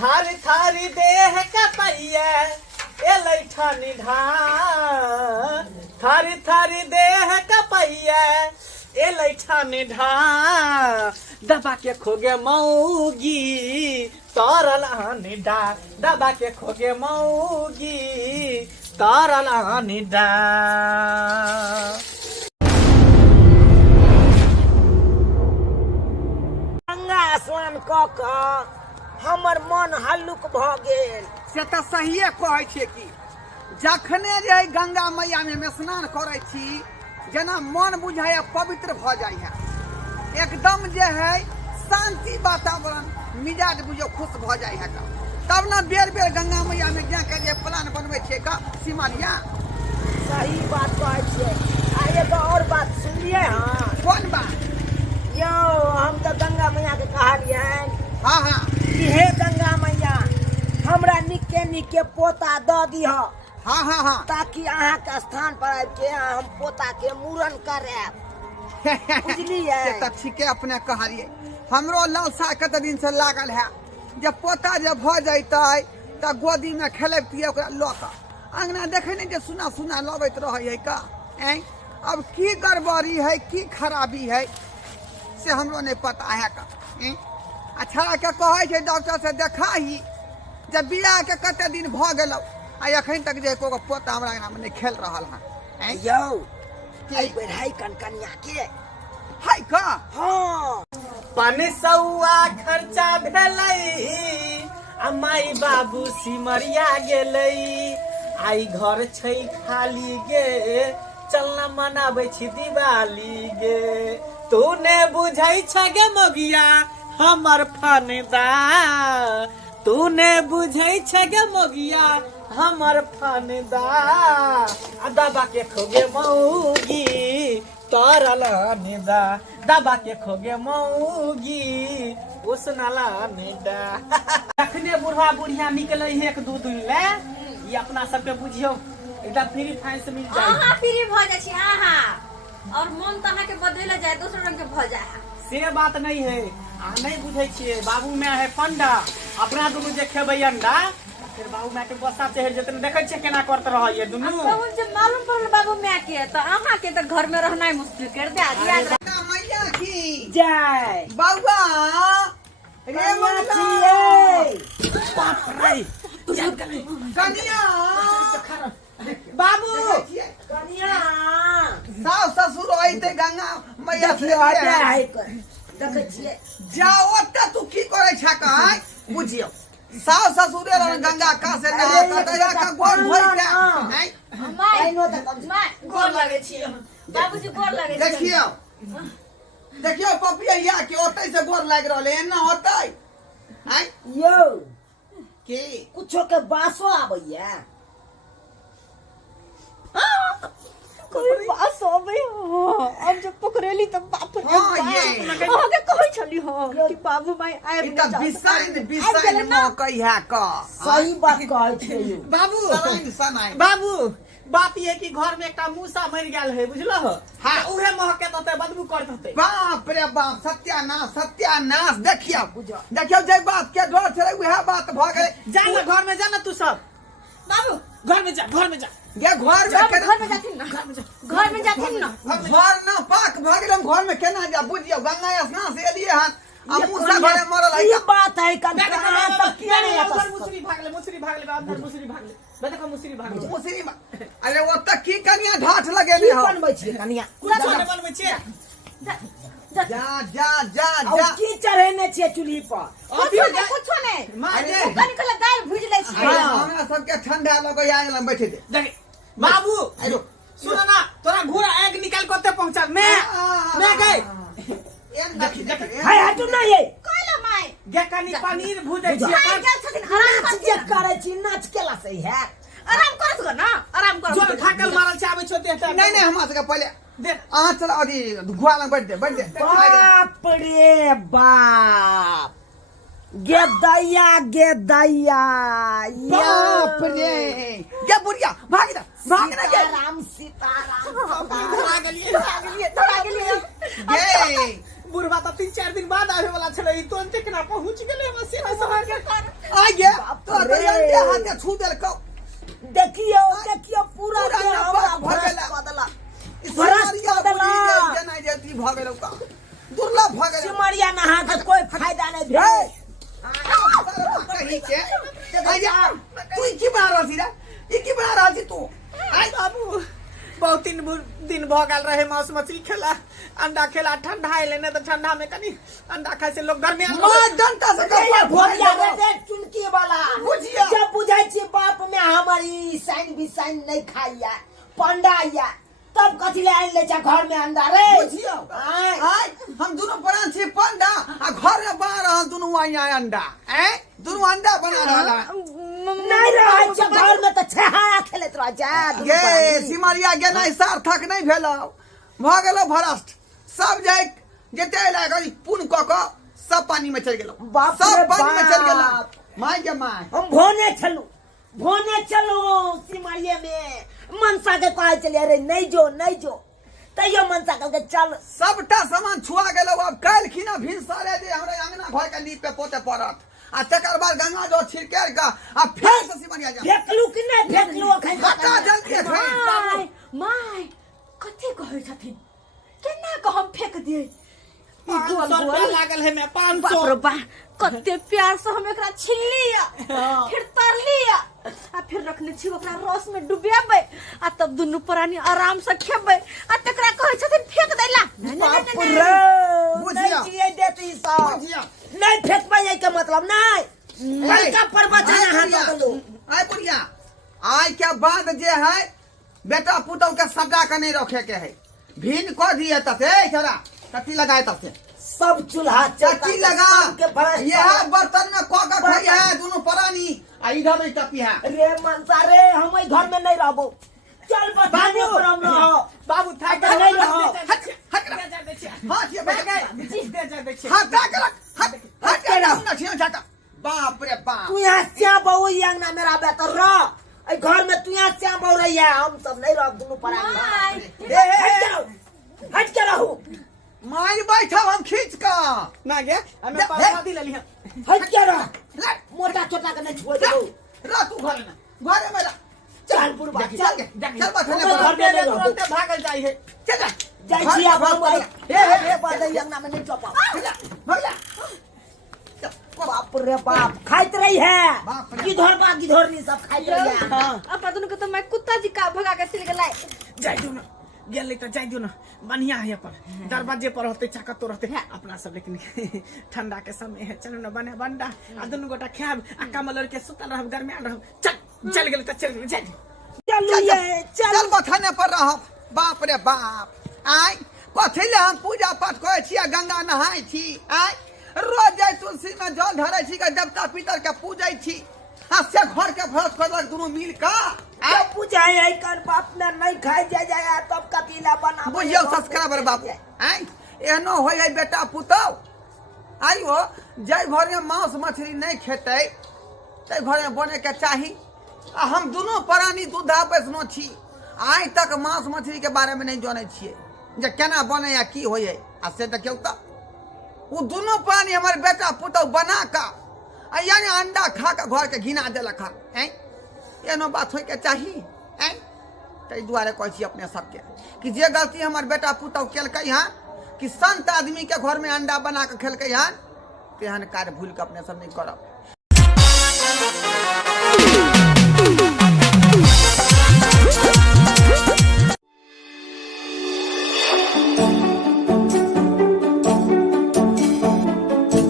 थारी थारी देह का पैया ए लैठा निढार, थारी थारी देह का पैया ए लैठा निढार, दबा के खोगे मऊगी तरल निडार, दबा के खोगे मऊगी तरल निडार। गंगा स्नान क के हमर मन हल्लुक भ गेल। से तऽ सहिए कहै छियै कि जखने जे गंगा मैया में स्नान करै छी जेना मन बुझाइए पवित्र भ जाइ है, एकदम जे है शांति वातावरण, मिजाज बुझो खुश भ जाइ है। तब ना बेर बेर गंगा मैया में जाके जे प्लान बनबै छियै का सिमरिया। सही बात कहै छियै। आ एगो और बात सुनलियै हाँ? कोन बात? यो हम तो गंगा मैया के कहलियै हाँ हाँ कि हे गंगा मैया हमरा निके निके पोता द दिह, हाँ हाँ हाँ ताकि अहाँ के स्थान पर आबि के हम पोता के मूड़न करायब। बुझलियै? से तऽ ठीके अपने कहलियै। हमरो लालसा कते दिन से लागल है जे पोता जे भ जैतै तऽ गोदी में खेलैबतियै ओकरा लऽ कऽ। अंगना देखे नहीं जे सुना सुना लबैत रहै है का। अब की गड़बड़ी है की खराबी है से हमरो नहीं पता है का। अच्छा के कहै छै डॉक्टर से देखाही जब बियाह के कते दिन भ गेलौ आ एखन तक जे एको पोता हमरा अंगना में नहीं खेल रहल है। यौ आई बेर है कनिया के है का? हाँ 500 खर्चा भेलै आ माई बाबू सिमरिया गेलै, आई घर छै खाली गे चलना मनाबै छी दिवाली गे। तू ने बुझै छ गे मोगिया हमर फनदा, तू ने बुझै छ गे मोगिया हमर फनदा, आ दबा के खोगे मऊगी तरल निदा, दबा के खोगे मऊगी उसनला निदा। अखने बुढ़वा बुढ़िया निकले है 1-2 दिन ले, ये अपना सबके बुझियो एकदम फ्री फाइन से मिल जाए। हां फ्री भ जाय छी। हां और मन त अहाँ के बदले जाय दोसर रंग के भ जाय है। से बात नहीं है, अहाँ नहीं बुझे छिए। बाबू में है फंडा, अपना दुनु जे खेबै अंडा फिर बाबू माय के बसा चढ़ जेतन। देखै छिए केना करत रहै दुनु। कहूं जे मालूम पड़ल बाबू माय के त अहाँ के त घर में रहनाइ मुश्किल कर दे। गंगा मैया की जय बउआ रे छियै। बाप रे कनिया बाबू कनिया सास ससुर आइते गंगा मैया से देखै छियै। जाओ ओते तू की करे छ काय बुझियो। सास ससुरे गंगा का से ना कतया का गोर भर के माय नो त कम माय गोर लागे छी। बाबूजी गोर लागे छी। देखियो देखियो पपिया या के ओते से गोर लाग रहले एना होतै हैं यो की कुछो के बासो आबैया। कोई बात होबे हो अब जब पकड़ेली त बाप रे हाँ, बाप। ये। अहाँ के कहै छली हो कि बाबू माय आइब इनका बिसाइन मौकै है का। सही बात कहै छै यो। बाबू सनाई बाबू बात ये कि घर में एकटा मूसा मर गेल है बुझलो। हाँ। उहे महके होते बदबू करत होते। बाप रे बाप सत्यानाश सत्यानाश। देखियो देखियो जे बात के डर छले वह बात भ गेलै। जा ना घर में जा ना तू सब। बाबू घर में जा घर में जा ये घर में घर केना में जाथिन ना घर में जाथिन ना। घर ना पाक भ गेलै घर में केना जा बुझियो गंगा स्नान से एलिए हन आ मूसा घरे मरल है। ई बात है कनिया त किया नहीं आता। मुसरी भागले मुसरी भागले अंदर मुसरी भागले देखो मुसरी भागले मुसरी अरे वो तक की कनिया ढाठ लगेले हो। बनबै छी कनिया कुछ ने बनबै छिए। जा जा जा आ जा की चढ़ेने छियै चूल्ही पर। कुछो नहीं मार दे कनी कला दाल भुज ले छी। हमरा सबके ठंडा लगै आगल में बैठे दे। देख बाबू सुन ना तोरा घोड़ा आग निकाल करते पहुंचा मैं गए देखी देखी हाय हटू ना ये कहला माय गे कनी पनीर भुजै छिए। माय गेल छथिन आराम नाच जे करे छी नाच केला से है। आराम करत गो ना आराम कर। जोर खाकल मारल चाबै छोते नहीं नहीं हमरा सबके पहले देख अहाँ चल अथी घुआ लग बैठ दे बैठ दे। बाप रे बाप गे दैया बाप रे ये बुढ़िया भाग जा ये सीताराम सीताराम भाग गेलिए दौड़ा गेलिए ये बुढ़वा तो 3-4 दिन बाद आवे वाला छले ई तुरंत केना पहुंच गेले हम से समाज के आ गया तो अंडे हाथ छू देलको देखियो देखियो पूरा पूरा के ना हमरा भर गेला। भरस बदला सिमरिया बदला। जना जल्दी भ गेलौ का दुर्लभ भ गेलौ सिमरिया नहा के कोई फायदा नहीं भेल कहीं के आजा तू की बना रही रे ई की बना रही तू आई बाबू बहुत दिन भ गेल रहे मांस मछली खेला अंडा खेला ठंडा आइले ने तो ठंडा में कनी अंडा खाए से लोग गर्मी मां जनता से ये भोलिया रे चुनकी वाला बुझिया। जब बुझाई छी बाप में हमारी साइन भी साइन नहीं खाइया पंडा आइया तब कथी ले आइन ले जा घर में अंडा रे बुझियो आय। आय हम दोनों प्राण छी पंडा आ घर में बना रहल दोनों आइया अंडा हैं दोनों अंडा बना रहल नहीं रहे छ घर में तो छहाया खेलत रह जा गे सिमरिया गे नहीं सार्थक नहीं भेलौ भ गेलौ भ्रष्ट सब जाय जेते लागल पुन क क सब पानी में चल गेलौ बाप सब रे पानी में चल गेलौ बाप। माय गे माय हम भोने चलो सिमरिया में मनसा के कहे चले रे नहीं जो तैयो मनसा के चल सबटा सामान छुआ गेलौ अब काल खिना भिनसरे जे हमरा अंगना घर के नीप पे पोते पड़त आ तकर बाद गंगा जल छिड़केर का आ फेर से सिमरिया जा फेकलू कि नहीं फेकलू अखन हटा जल्दी माय माय कथी कहै छथिन केना को हम फेक दिए 500 रुपया लागल है मैं 500 बाप रे बा कते प्यार से हम एकरा छीन लिया फिर तर लिया आ फिर रखने छी ओकरा रस में डुबेबै आ तब दुनु प्राणी आराम से खेबै आ तकरा कहै छथिन फेक दैला बाप रे बुझिया। नहीं जिए देती सब बुझिया। नहीं फेकबै के मतलब नहीं बड़का प्रवचन हाथ बोलो आय बुढ़िया आय के बाद जे है बेटा पुतौ के सटा के नहीं रखे के है भिन को दिए तते छोरा कथी लगाए तते सब चूल्हा चक्की लगा के भरस यह बर्तन में को का खाई है दोनों प्राणी आ इधर में टपी है रे मनसा रे हम ई घर में नहीं रहबो चल बताने पर हम रहो बाबू था अच्छा, नहीं रहो। हट हां ये बेटा हाथ के रख हट के रख ना छियो जाता बाप रे बाप तू यहाँ श्या बहु अंगना मेरा बेहतर रह घर में तू यहाँ श्या बहु रही है हम सब नहीं रह दोनों पर हट के रहो माई बैठा हम खींच का ना गे हमें परसादी ले लिया हट के रह ले मोटा छोटा के नहीं छोड़ दो रा तू घर में रा चल बुढ़वा चल चल बस घर में नहीं रहो तुरंत भागल जाई है चल जाई छी अब हम हे बात अंगना में नहीं चपा भगला बाप रे बाप खाइत रही बाप है रे किधर नहीं सब खाइत रही है अपना दुनु के तो मैं कुत्ता जी का भगा के चल गेलै जाई दो ना गेले तो जाई दो ना बढ़िया है पर दरवाजे पर होते चाका तो रहते अपना सब लेकिन ठंडा के समय है चलो ना बने बंडा आ दुनु गोटा खाब आ कमलर के सुतल रहब घर में रहब चल गेले तो चल जाई चल ये चल बथाने पर रह बाप रे बाप आय कथी ले हम पूजा पाठ करे छी गंगा नहाय छी आय रोज जाय तुलसी में जल धरे छी के देवता पितर के पूजै छी आ से घर के भरत करलक दोनों मिल का क्या पूजा है कर बाप ने नहीं खाई जाएगा तब कतीला बना बुझियो सब्सक्राइबर बाबू आय एहनो होय है बेटा पुतौ आइयो जय घर में मांस मछली नहीं खेतै तै घर में बने के चाही आ हम दोनों प्राणी दूधा बैसनो छी आइ तक मांस मछली के बारे में नहीं जाने छियै जे केना बने या की होय है आ से देखियौ त वो दोनों प्राणी हमर बेटा पुतौ बना का आ यानी अंडा खा के घर के घिना देलक हैं एनो बात होय के चाही हैं तै दुआरे कहै छी अपने सबके कि जे गलती हमर बेटा पुतौ केलकै हँ कि संत आदमी के घर में अंडा बना के खेलकै हँ तेहन कार्य भूल के अपने सब नहीं करब